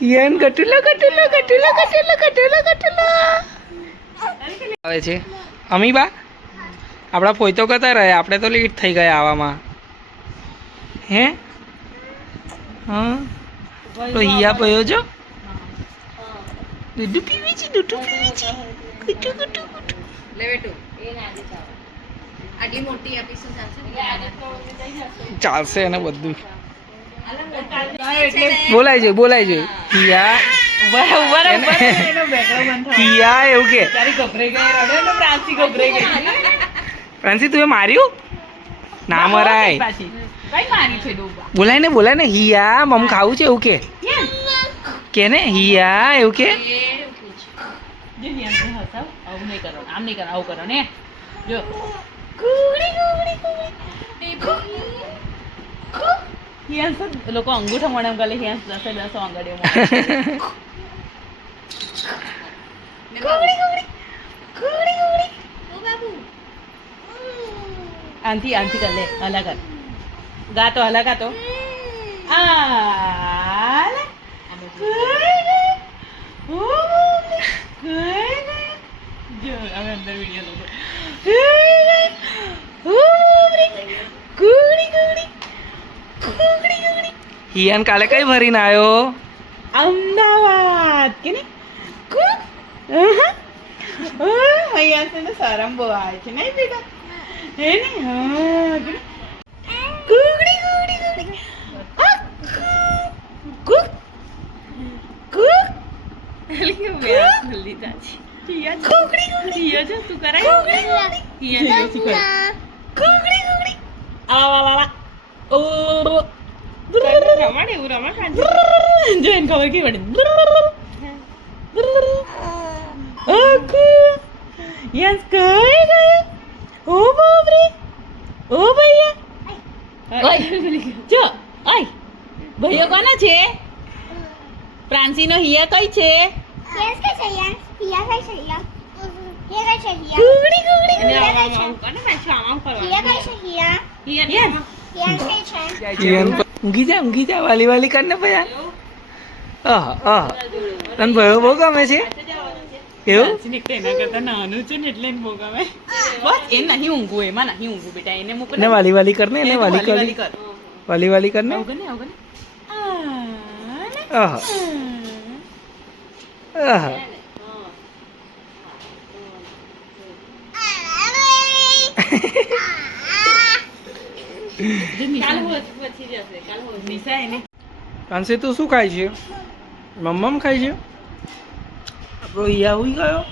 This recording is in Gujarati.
યન? ગટુલો ગટુલો ગટુલો ગટુલો ગટુલો ગટુલો. આવે છે. અમીબા આપણા ફોઈ તો કતા રહે આપણે તો લેટ થઈ ગયા આવવામાં હે? હા. તો હિયા પયો જો દૂધું પીવી છે દૂધું પીવી છે. ગુટુ ગુટુ ગુટુ લે બેટું. આટલી મોટી એપિસોડ ચાલશે? ચાલશે એને બધું. બોલાય છે બોલાય છે હિયા હિયા એવું કે. પ્રાંસી તું એ માર્યું? ના મરાય. બોલાય ને બોલાય ને. હિયા મમ ખાવું છે એવું કે. કે ને હિયા એવું કે. આવું નહીં કરો આમ નહીં કરો આવું કરો ને. જો. હિયાંસ લોકો અંગૂઠા મળે એમ કરે હિયાંસ દસે દસ આંગળીઓ આંથી આનથી કર લે હલા કર ગા તો હલા ગા તો આ લે. કઈ ગઈ? ઓ બાપરે. કઈ ગઈ? જો હવે અંદર વીડિયો લો હિયાન કાલે કઈ ભરીને આવ્યો અમદાવાદ. કે ને કુક અહં. અહ, અહીંયા છે ને શરમ બહુ આવે છે. નહીં બેટા? હે ને? કુકડી કુકડી કુકડી કુક કુક કુકડી કુકડી રમાડ જો ખબર કેવી પડે અકુ યસ કઈ ગયો ઓ બાપરે ઓ ભૈયા જો ઓય ભૈયો કોના છે પ્રાંસીનો હિયા કઈ છે Yes, kay siya. Hiya kay siya. Hiya kay siya. Hiya. કુકડી કુકડી Hiya kay siya. Hiya kay siya. Hiya. Yes Hiya kay siya. હિયાન પ- ઊંઘી જા ઊંઘી જા વાલી વાલી કરીને પયા આહ આહ. તને ભયો બહુ ગમે છે? એવું? એના કરતા નાનું છે ને એટલે બહુ ગમે. બસ એ નહીં ઊંઘું એમાં નહીં ઊંઘું બેટા. એને મૂક ને. વાલી વાલી કરને એને વાલી વાલી કર. વાલી વાલી કરને? આવું કર ને આવું કર ને. આહ. આહ. નિશા તો તું શું ખાય છે? મમ્મમ ખાય છે? આપણો ઈયા ઉઈ ગયો?